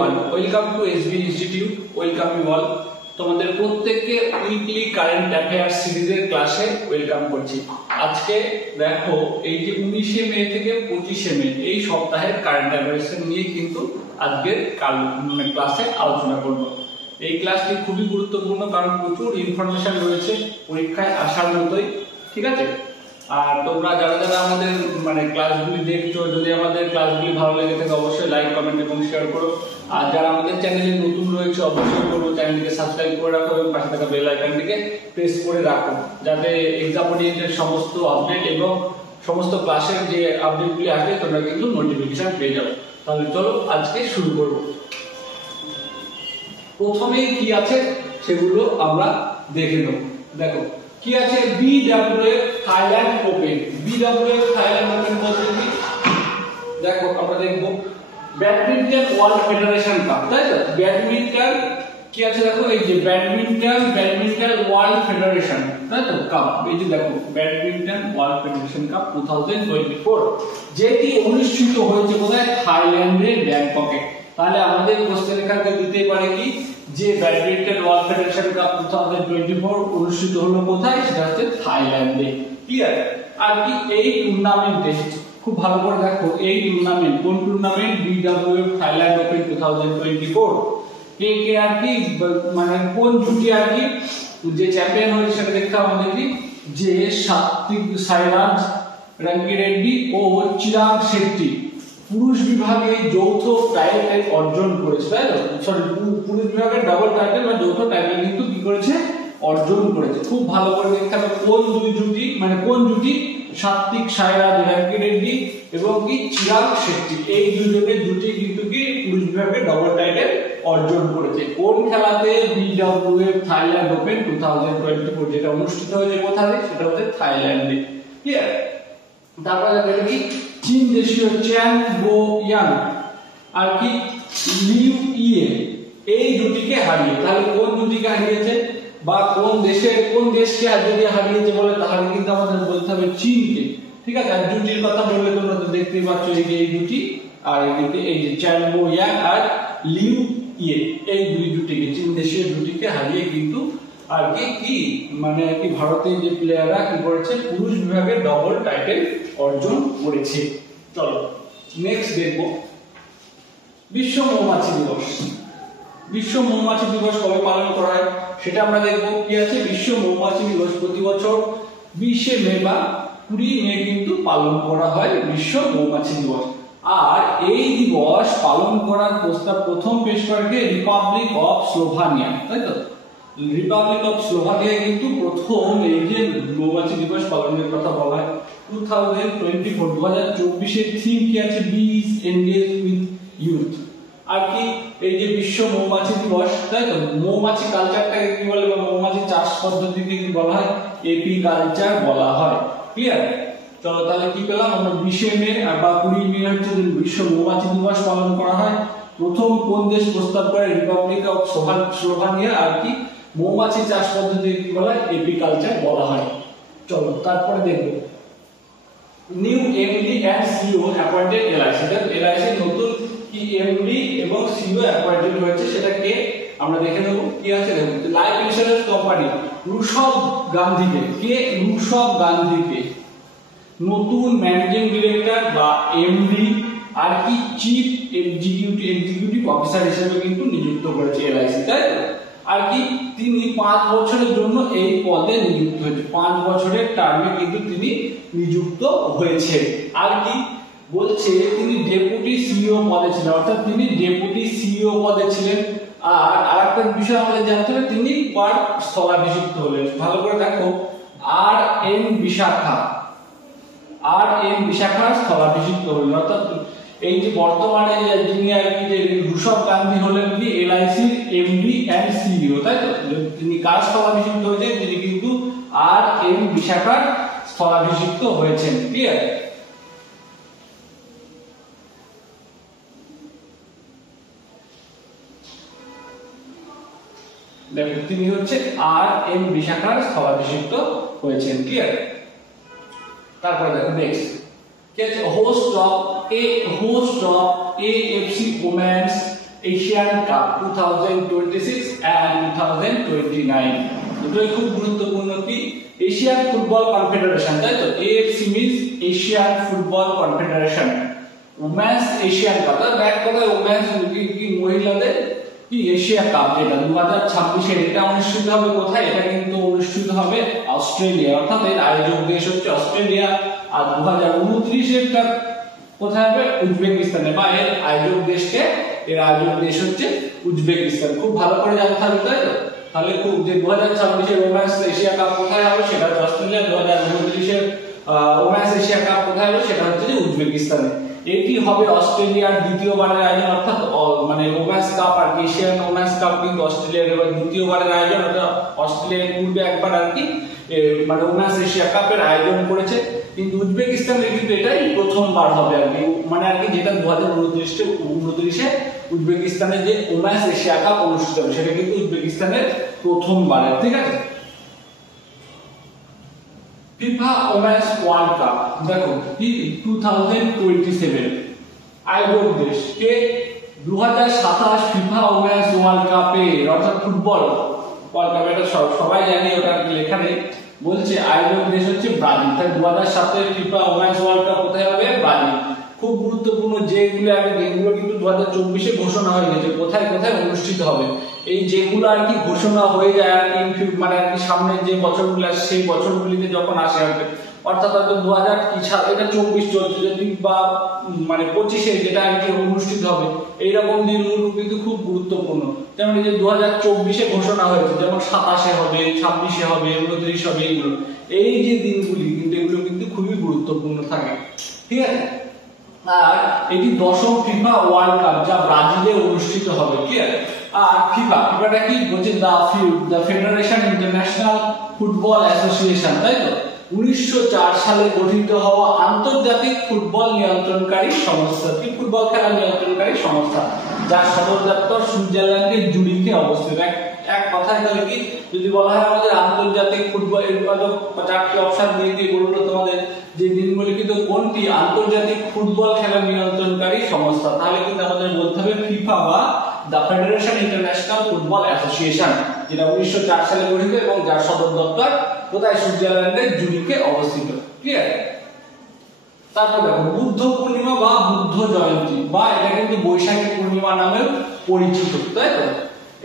Everyone, welcome to SB institute, welcome you all. তোমাদের প্রত্যেককে weekly current affairs সিরিজের ক্লাসে ওয়েলকাম করছি। আজকে দেখো এই যে 19শে মে থেকে 25শে মে এই সপ্তাহের কারেন্ট অ্যাফেয়ার্স নিয়ে কিন্তু আজকের ক্লাসে আলোচনা করব। এই ক্লাসটি খুবই গুরুত্বপূর্ণ কারণ প্রচুর ইনফরমেশন রয়েছে পরীক্ষায় আসার মতোই, ঠিক আছে? আর তোমরা যারা যারা আমাদের ক্লাসগুলি দেখছো, যদি আমাদের ক্লাসগুলি ভালো লেগে থাকে অবশ্যই লাইক, কমেন্ট এবং শেয়ার করো। আর যারা আমাদের চ্যানেলে নতুন রয়েছে অবশ্যই করবো চ্যানেলটিকে সাবস্ক্রাইব করে রাখো এবং পাশে থাকা বেল আইকনটিকে প্রেস করে রাখো, যাতে এক্সাম ওরিয়েন্টেড সমস্ত আপডেট এবং সমস্ত ক্লাসের যে আপডেটগুলি আসবে তোমরা কিন্তু নোটিফিকেশন পেয়ে যাবে। তাহলে চলো আজকে শুরু করব। প্রথমেই কি আছে সেগুলো আমরা দেখে নেব। দেখো কি আছে, BWF Thailand open. BWF Thailand open বলতে কি, দেখো আমরা দেখব ব্যাডমিন্টন ওয়ার্ল্ড ফেডারেশন কাপ, তাই তো? ব্যাডমিন্টন কি আছে দেখো, এই যে ব্যাডমিন্টন ওয়ার্ল্ড ফেডারেশন, তাই তো কাপ, এই যে দেখো ব্যাডমিন্টন ওয়ার্ল্ড ফেডারেশন কাপ 2024, যেটি অনুষ্ঠিত হয়েছে কোথায়? থাইল্যান্ডের ব্যাংককে। তাহলে আমাদের কোশ্চেন এখানে দিতে পারে কি, যে ব্যাডমিন্টন ওয়ার্ল্ড ফেডারেশন কাপ 2024 অনুষ্ঠিত হলো কোথায়? সেটা হচ্ছে থাইল্যান্ডে। ক্লিয়ার? আর কি এই টুর্নামেন্টে খুব ভালো করে দেখো, এই টুর্নামেন্ট কোন টুর্নামেন্ট? BWF Thailand open 2024। কে কে আর কি কোন জুটি আর কি যে চ্যাম্পিয়ন হয়েছে সেটা দেখতে আমাদের কি, যে সাত্বিক সাইরাজ রাঙ্কিরেড্ডি ও চিরাগ শেট্টি পুরুষ বিভাগে যৌথ টাইটেল অর্জন করেছে, তাই তো? সরি, পুরুষ বিভাগে ডাবল টাইটেল বা যৌথ টাইটেল কিন্তু কি করেছে? অর্জন করেছে। খুব ভালো করে দেখতে হবে কোন দুই জুটি, কোন জুটি? সাত্বিক সাইরাজ রাঙ্কিরেড্ডি এবং কি চিরাগ শেট্টি, এই দুজনের জুটি কিন্তু কি পুরুষ বিভাগে ডাবল টাইটেল অর্জন করেছে। কোন খেলাতে? BWF থাইল্যান্ড ওপেন 2024, যেটা অনুষ্ঠিত হয়েছে কোথায়? সেটা হচ্ছে থাইল্যান্ডে। ক্লিয়ার? তারপরে দেখো কি, চীন দেশীয় চ্যান গো ইয়াং আর কি লিউ ইয়ে এই জুটিকে হারিয়ে, তাহলে কোন জুটিকে হারিয়েছে বা কোন দেশকে যদি হারিয়েছে বলে, তাহলে কিন্তু আমাদের বলতে হবে চীনকে, ঠিক আছে? আর জুটির কথা বললে তোমরা তো দেখতেই পাচ্ছ, এই জুটি আর এই যে চ্যান গো ইয়াং আর লিউ ইয়ে, এই দুই জুটিকে, চীন দেশীয় জুটিকে হারিয়ে কিন্তু আর কি ভারতের যে প্লেয়াররা কি করেছে? পুরুষ বিভাগে ডবল টাইটেল অর্জন করেছে। চলো নেক্সট দেখবো বিশ্ব মৌমাছি দিবস। বিশ্ব মৌমাছি দিবস কবে পালন করা হয় সেটা আমরা দেখবো। কি আছে? বিশ্ব মৌমাছি দিবস প্রতি বছর 20শে মে বা 20 মে কিন্তু পালন করা হয় বিশ্ব মৌমাছি দিবস। আর এই দিবস পালন করার প্রস্তাব প্রথম পেশ করে রিপাবলিক অফ স্লোভানিয়া, তাই তো? রিপাবলিক অফ স্লোভানিয়া কিন্তু প্রথম এই যে মৌমাছি দিবস পালনের কথা বলা হয়। 2024 থিম কি আছে? বিজ এনগেজ উইথ ইউথ। আর কি এই যে বিশ্ব মৌমাছি দিবস, তাই তো? মৌমাছি কালচারটাকে কি বলে বা মৌমাছি চাষ পদ্ধতিকে কি বলা হয়? এপি কালচার বলা হয়। ক্লিয়ার? চলো তাহলে কি পেলাম আমরা? 20শে মে বা 20 মে হচ্ছে বিশ্ব মৌমাছি দিবস পালন করা হয়। প্রথম কোন দেশ প্রস্তাব করে? Republic of Slovenia. আর কি মৌমাছি চাষ পদ্ধতি কি বলা হয়? এপি কালচার বলা হয়। চলো তারপরে দেখবো new MD and CEO appointed LIC. LIC নতুন কি এমডি এবং সিইও অ্যাপয়েন্টেড হয়েছে, সেটাকে আমরা দেখে নেব। কি আছে দেখো, লাইফ ইন্স্যুরেন্স কোম্পানি ঋষভ গান্ধীকে, ঋষভ গান্ধীকে নতুন ম্যানেজিং ডিরেক্টর বা এমডি আর কি চিফ এক্সিকিউটিভ অফিসার হিসেবে কিন্তু নিযুক্ত করেছে এলআইসি, তাই তো? আর কি তিনি 5 বছরের জন্য এই পদে নিযুক্ত হয়েছে, 5 বছরের টার্মে কিন্তু তিনি নিযুক্ত হয়েছে। আর কি বলছে, তিনি ডেপুটি সিইও পদে ছিলেন, অর্থাৎ তিনি ডেপুটি সিইও পদে ছিলেন। আর আরেকটা বিষয় আমাদের জানতে হবে, তিনি স্থলাভিষিক্ত হলেন। ভালো করে দেখো, RM বিশাখা স্থলাভিষিক্ত হলেন, অর্থাৎ এই যে বর্তমানে যিনি আর কি যে ঋষভ গান্ধী হলেন কি এলআইসি এমডি এন্ড সিইও, তাই তো? তিনি কার স্থলাভিষিক্ত হয়েছেন? তিনি কিন্তু RM বিশাখার স্থলাভিষিক্ত হয়েছেন। ক্লিয়ার? দেখো তিনি হচ্ছে RM বিশাখার স্থলাভিষিক্ত হয়েছেন। ক্লিয়ার? তারপরে দেখো নেক্সট কি আছে, host of AFC Women's Asian cup 2026 and 2029 দুটোই খুব গুরুত্বপূর্ণ। কি এশিয়ান ফুটবল কনফেডারেশন, তাই তো? AFC means Asian football confederation. Women's Asian cup, back কথা ওমেন্স কি মহিলাদের কি এশিয়া কাপ, যেটা 2026 এটা অনুষ্ঠিত হবে কোথায়? এটা কিন্তু অনুষ্ঠিত হবে অস্ট্রেলিয়া, অর্থাৎ এর আয়োজক দেশ হচ্ছে অস্ট্রেলিয়া। আর 2029 এর কোথায় হবে? উজবেকিস্তানে, বা এর আয়োজক দেশ হচ্ছে উজবেকিস্তান। খুব ভালো করে জানতে হবে, তাই তো? তাহলে খুব যে 2026 এর ওমেন্স এশিয়া কাপ কোথায় হবে সেটা হচ্ছে অস্ট্রেলিয়া, 2029 এর ওমেন্স এশিয়া কাপ কোথায় হবে সেটা হচ্ছে উজবেকিস্তানে। এটি হবে অস্ট্রেলিয়ার দ্বিতীয়বারের আয়োজন, অর্থাৎ মানে ওমেন্স কাপ আর এশিয়ান ওমেন্স কাপ কিন্তু অস্ট্রেলিয়ার এবার দ্বিতীয়বারের আয়োজন। এটা অস্ট্রেলিয়ার পূর্বে একবার আর কি মানে ওমেন্স এশিয়া কাপের আয়োজন করেছে, কিন্তু উজবেকিস্তানের কিন্তু এটাই প্রথমবার হবে আর কি, মানে আর কি যেটা 2029 উজবেকিস্তানে যে ওমেন্স এশিয়া কাপ অনুষ্ঠিত হবে সেটা কিন্তু উজবেকিস্তানের প্রথমবারের, ঠিক আছে? ফিফা ওমেন্স ওয়ার্ল্ড কাপ দেখো 2027 আয়োজক দেশ কে? 2027 ফিফা ওমেন্স ওয়ার্ল্ড কাপে, অর্থাৎ ফুটবল ওয়ার্ল্ড কাপ, এটা সবাই জানি, ওটা লেখা নেই। বলছে আয়োজক দেশ হচ্ছে ব্রাজিল। তাই 2007 ফিফা ওমেন্স ওয়ার্ল্ড কাপ কোথায় হবে? ব্রাজিল। খুব গুরুত্বপূর্ণ যেগুলো আগে গেমগুলো কিন্তু 2024 ঘোষণা হয়ে গেছে কোথায় কোথায় অনুষ্ঠিত হবে। এই যেগুলো আর কি ঘোষণা হয়ে যায় আর কি মানে আর কি সামনে যে বছরগুলো আসে সেই বছরগুলিতে যখন আসে আর কি, অর্থাৎ হয়তো 2024 চলছে যদি বা মানে 25 যেটা আর কি অনুষ্ঠিত হবে, এইরকম দিনগুলো কিন্তু খুব গুরুত্বপূর্ণ। যেমন এই যে 2024 ঘোষণা হয়েছে, যেমন 27 হবে, 26 হবে, 29 হবে, এইগুলো এই যে দিনগুলি কিন্তু এগুলো কিন্তু খুবই গুরুত্বপূর্ণ থাকে, ঠিক আছে? আর এটি 10ম ফিফা ওয়ার্ল্ড কাপ যা ব্রাজিলে অনুষ্ঠিত হবে, কি? আর ফিফাটা কি বলছে? দা ফেডারেশন ইন্টারন্যাশনাল ফুটবল অ্যাসোসিয়েশন, তাই তো? 1904 সালে গঠিত হওয়া আন্তর্জাতিক ফুটবল নিয়ন্ত্রণকারী সংস্থা, কি ফুটবল খেলা নিয়ন্ত্রণকারী সংস্থা, যার সদর দপ্তর সুইজারল্যান্ডের জুরিখে অবস্থিত। এক কথায় তাহলে কি যদি বলা হয় আমাদের আন্তর্জাতিক ফুটবল, এর 4টি অপশন দিয়ে বলবো তোমাদের যে দিনগুলি কিন্তু কোনটি আন্তর্জাতিক ফুটবল খেলা নিয়ন্ত্রণকারী সংস্থা, তাহলে কিন্তু আমাদের বলতে হবে ফিফা বা দা ফেডারেশন ইন্টারন্যাশনাল ফুটবল অ্যাসোসিয়েশন, যেটা 1904 সালে গঠিত এবং যার সদর দপ্তর কোথায়? সুইজারল্যান্ডের জুরিখে অবস্থিত, ঠিক আছে? তারপর দেখো বুদ্ধ পূর্ণিমা বা বুদ্ধ জয়ন্তী, বা এটা কিন্তু বৈশাখী পূর্ণিমা নামেও পরিচিত, তাই তো?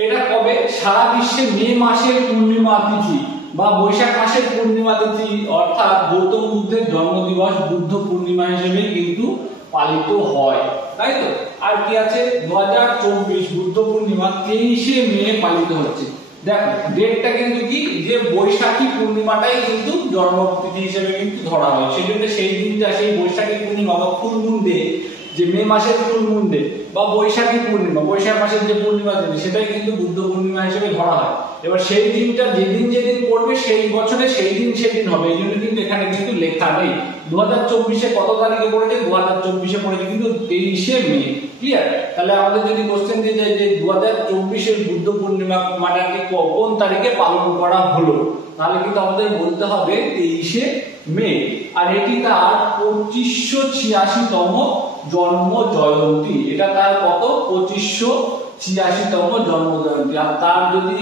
এটা কবে? সারা বিশ্বে মে মাসের পূর্ণিমা তিথি বা বৈশাখ মাসের পূর্ণিমা তিথি, অর্থাৎ গৌতম বুদ্ধের জন্মদিবস বুদ্ধ পূর্ণিমা হিসেবে কিন্তু পালিত হয়, তাই তো? আর কি আছে? 2024 বুদ্ধ পূর্ণিমা 23 মে পালিত হচ্ছে। দেখো ডেটটা কিন্তু কি যে বৈশাখী পূর্ণিমাটাই কিন্তু জন্মতিথি হিসেবে কিন্তু ধরা হয়, সেজন্য সেই দিনটা সেই বৈশাখী পূর্ণিমা বা ফুল মুন ডে, যে মে মাসের ফুল মুন ডে বা বৈশাখী পূর্ণিমা, বৈশাখ মাসের যে পূর্ণিমা দিন সেটাই কিন্তু বুদ্ধ পূর্ণিমা হিসেবে ধরা হয়। এবার সেই দিনটা যেদিন পড়বে সেই বছরে সেই দিন সেদিন হবে, এই জন্য কিন্তু এখানে কিন্তু লেখা নেই 2024 কত তারিখে পড়েছে, 2024 পড়েছে কিন্তু 23 মে, ক্লিয়ার? তাহলে আমাদের যদি কোশ্চেন দিয়ে যায় যে 2024 বুদ্ধ পূর্ণিমা মানে কোন তারিখে পালন করা হলো, তাহলে কিন্তু আমাদের বলতে হবে 23 মে। আর এটি তার 2586তম জন্ম জয়ন্তী, এটা তার কত? 2586তম জন্ম জয়ন্তী। আর তার যদি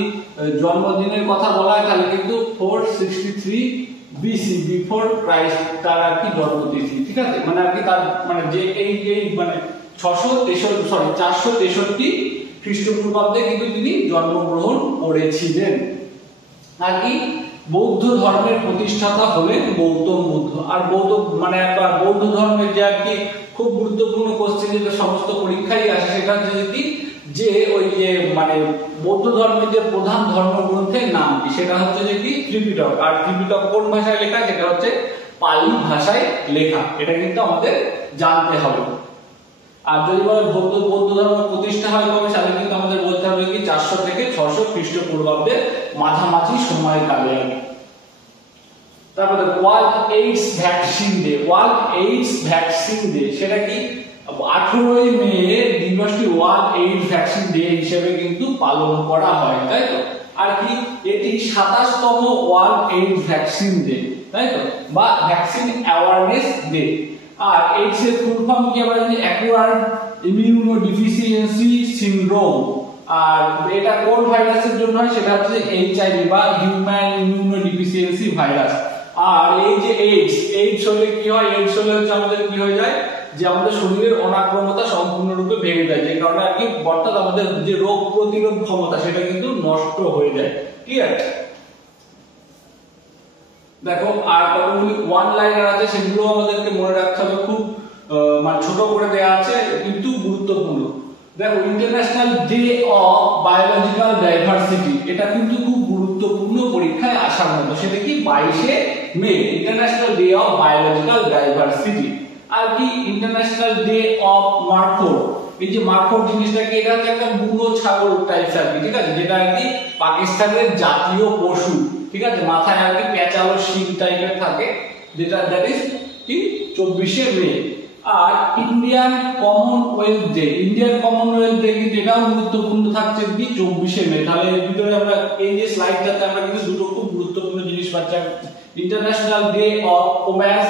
জন্মদিনের কথা বলা হয় তাহলে কিন্তু 463 বিসি বিফোর ক্রাইস্ট তার আর কি জন্মতিথি, ঠিক আছে? মানে আর কি তার মানে যে এই মানে 463 খ্রিস্টপূর্বাব্দে কিন্তু তিনি জন্মগ্রহণ করেছিলেন। আর কি বৌদ্ধ ধর্মের প্রতিষ্ঠাতা হলেন গৌতম বুদ্ধ। আর বৌদ্ধ ধর্মের যে আর কি খুব গুরুত্বপূর্ণ কোশ্চেন যেটা সমস্ত পরীক্ষায় আসে, সেটা হচ্ছে কি যে ওই যে মানে বৌদ্ধ ধর্মের যে প্রধান ধর্মগ্রন্থের নাম কি, সেটা হচ্ছে যে কি ত্রিপিটক। আর ত্রিপিটক কোন ভাষায় লেখা? সেটা হচ্ছে পালি ভাষায় লেখা, এটা কিন্তু আমাদের জানতে হবে। আর যদি বলে বৌদ্ধ ধর্ম প্রতিষ্ঠা হয় কবে, তাহলে কিন্তু আমাদের বলতে হবে কি 400 থেকে 600 খ্রিস্টপূর্বাব্দের মাঝামাঝি সময়কালে। তারপরে world AIDS vaccine day, world AIDS vaccine day সেটা কি 18 মে দিবসটি ওয়ার্ল্ড এইডস ভ্যাকসিন ডে হিসেবে কিন্তু পালন করা হয়, তাই তো? আর কি এটি 27তম ওয়ার্ল্ড এইডস ভ্যাকসিন ডে, তাই তো? বা ভ্যাকসিন অ্যাওয়ারনেস ডে। আর এইডস এর ফুল ফর্ম কি আমরা জানি? Acquired immunodeficiency syndrome. আর এটা কোন ভাইরাসের জন্য হয়, সেটা হচ্ছে এইচআইভি বা হিউম্যান ইমিউনোডিফিসিয়েন্সি ভাইরাস। আর এই যে এইডস হলে কি হয়, এইডস হলে হচ্ছে আমাদের কি হয়ে যায়, যে আমাদের শরীরের অনাক্রমতা সম্পূর্ণরূপে ভেঙে যায়, যে কারণে আর কি অর্থাৎ আমাদের যে রোগ প্রতিরোধ ক্ষমতা সেটা কিন্তু নষ্ট হয়ে যায়। ঠিক আছে, দেখো আর কতগুলি ওয়ান লাইনার আছে সেগুলো আমাদেরকে মনে রাখতে হবে, খুব মানে ছোট করে দেয়া আছে কিন্তু গুরুত্বপূর্ণ। দেখো International Day of Biological Diversity, এটা কিন্তু খুব গুরুত্বপূর্ণ পরীক্ষায় আসার মতো। সেটা কি 22শে May International Day of Biological Diversity. আর কি ইন্টারন্যাশনাল ডে অফ মারফোর, এই যে মারফোর জিনিসটা কি, এটা হচ্ছে একটা বুনো ছাগল টাইপস আর কি, ঠিক আছে, যেটা আর কি পাকিস্তানের জাতীয় পশু। ঠিক আছে, মাথায় আর কি পেঁচালো শিং টাইপের থাকে, যেটা দ্যাট ইজ কি 24শে মে। আর Indian Commonwealth Day, Indian Commonwealth Day কিন্তু এটাও গুরুত্বপূর্ণ থাকছে কি 24শে মে। তাহলে এর ভিতরে আমরা এই যে স্লাইডটাতে আমরা কিন্তু দুটো খুব গুরুত্বপূর্ণ জিনিস পাচ্ছি। International Day of woman's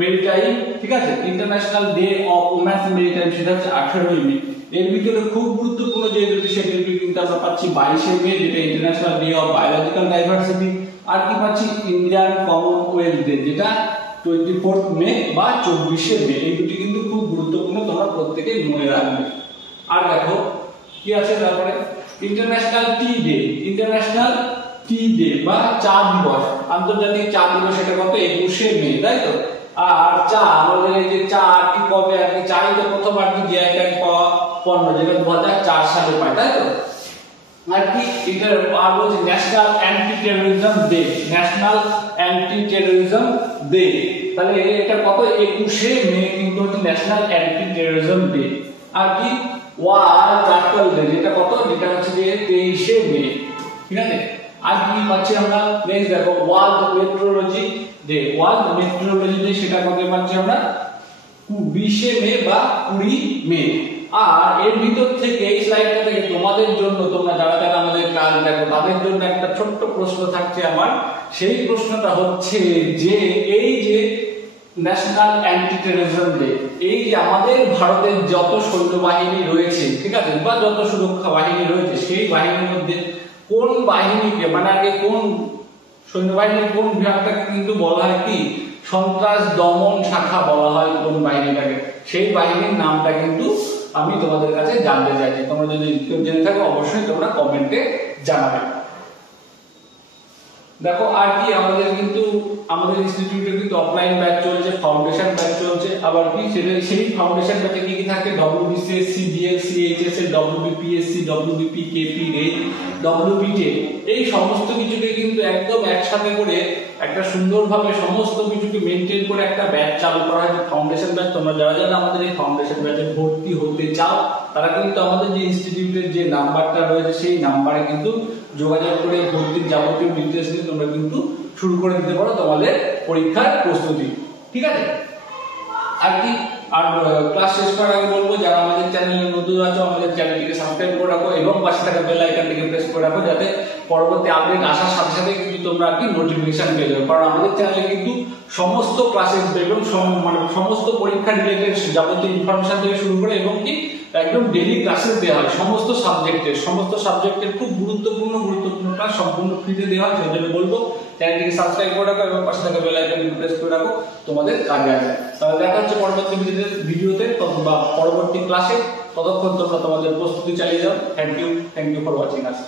maritime, ঠিক আছে, international Day of woman's maritime সেটা হচ্ছে 18ই মে। এর ভিতরে খুব গুরুত্বপূর্ণ যে দুটি সেগুলি কিন্তু আমরা পাচ্ছি 22শে মে, যেটা International Day of Biological Diversity. আর কি পাচ্ছি ইন্ডিয়ান কমনওয়েলথ ডে, যেটা 24 মে বা 24শে মে। এই দুটি কিন্তু খুব গুরুত্বপূর্ণ, তোমরা প্রত্যেকেই মনে রাখবে। আর দেখো কি আছে তারপরে, ইন্টারন্যাশনাল টি ডে, ইন্টারন্যাশনাল টি ডে বা চা দিবস, আন্তর্জাতিক চা দিবস, এটা কত 21শে মে, তাই তো। আর চা আমাদের এই যে চা আর কি কবে আর কি চাই তো প্রথম আর কি জিআই ট্যাগ পাওয়া পণ্য, যেটা 2004 সালে পায়, তাই তো। আর কি এটা আর বলছে national anti terrorism day, national anti terrorism day, তাহলে এটা কত 21শে মে কিন্তু হচ্ছে ন্যাশনাল অ্যান্টি টেররিজম ডে। আর কি ওয়ার্ল্ড টার্টল ডে, যেটা কত, যেটা হচ্ছে যে 23শে মে, ঠিক আছে। আর কি পাচ্ছি আমরা নেক্সট, দেখো world metrology day, world metrology day সেটা কত পাচ্ছি আমরা 20শে মে বা 20 মে। আর এর ভিতর থেকে এই স্লাইডটা থেকে তোমাদের জন্য, তোমরা যারা যারা আমাদের ক্লাস দেখো তাদের জন্য একটা ছোট্ট প্রশ্ন থাকছে আমার। সেই প্রশ্নটা হচ্ছে যে এই যে ন্যাশনাল অ্যান্টি টেররিজম ডে, এই যে আমাদের ভারতের যত সৈন্যবাহিনী রয়েছে, ঠিক আছে, বা যত সুরক্ষা বাহিনী রয়েছে, সেই বাহিনীর মধ্যে কোন বাহিনীকে মানে আগে কোন সৈন্যবাহিনীর কোন বিভাগটাকে কিন্তু বলা হয় কি সন্ত্রাস দমন শাখা বলা হয় কোন বাহিনীটাকে, সেই বাহিনীর নামটা কিন্তু আমি তোমাদের কাছে জানতে চাইছি। তোমরা যদি কেউ জেনে থাকো অবশ্যই তোমরা কমেন্টে জানাবে। দেখো আর কি আমাদের কিন্তু আমাদের ইনস্টিটিউটে কিন্তু অফলাইন ব্যাচ চলছে, ফাউন্ডেশন ব্যাচ চলছে। আবার কি সেই ফাউন্ডেশন ব্যাচে কি কি থাকে, WBCS, CGL, CHS, WBPSC, WBP, KP, rail, ডব্লিউবিটে, এই সমস্ত কিছুকে কিন্তু একদম একসাথে করে একটা সুন্দরভাবে সমস্ত কিছুকে মেনটেন করে একটা ব্যাচ চালু করা হয়, ফাউন্ডেশন ব্যাচ। তোমরা যারা যারা আমাদের এই ফাউন্ডেশন ব্যাচে ভর্তি হতে চাও তারা কিন্তু আমাদের যে ইনস্টিটিউটের যে নাম্বারটা রয়েছে সেই নাম্বারে কিন্তু যোগাযোগ করে ভর্তির যাবতীয় ডিটেইলস নিয়ে তোমরা কিন্তু শুরু করে দিতে পারো তোমাদের পরীক্ষার প্রস্তুতি, ঠিক আছে। আর কি আর ক্লাস শেষ করার আগে বলবো, যারা আমাদের চ্যানেলে নতুন আছো আমাদের চ্যানেলটিকে সাবস্ক্রাইব করে রাখো এবং পাশে থাকা বেল আইকনটিকে প্রেস করে রাখো, যাতে পরবর্তী আপডেট আসার সাথে সাথে কিন্তু তোমরা আর কি নোটিফিকেশন পেয়ে যাবে। কারণ আমাদের চ্যানেলে কিন্তু সমস্ত ক্লাসেস এবং মানে সমস্ত পরীক্ষা রিলেটেড যাবতীয় ইনফরমেশন থেকে শুরু করে এবং কি একদম ডেইলি ক্লাসেস দেওয়া হয় সমস্ত সাবজেক্টের খুব গুরুত্বপূর্ণ ক্লাস সম্পূর্ণ ফ্রিতে দেওয়া হয়। সেজন্য বলবো চ্যানেলটিকে সাবস্ক্রাইব করে রাখো এবং পাশে থাকা বেল আইকনটি প্রেস করে রাখো, তোমাদের কাজে আসবে। তাহলে দেখা হচ্ছে পরবর্তী ভিডিওতে বা পরবর্তী ক্লাসে। ততক্ষণ তোমরা তোমাদের প্রস্তুতি চালিয়ে যাও। Thank you for watching us.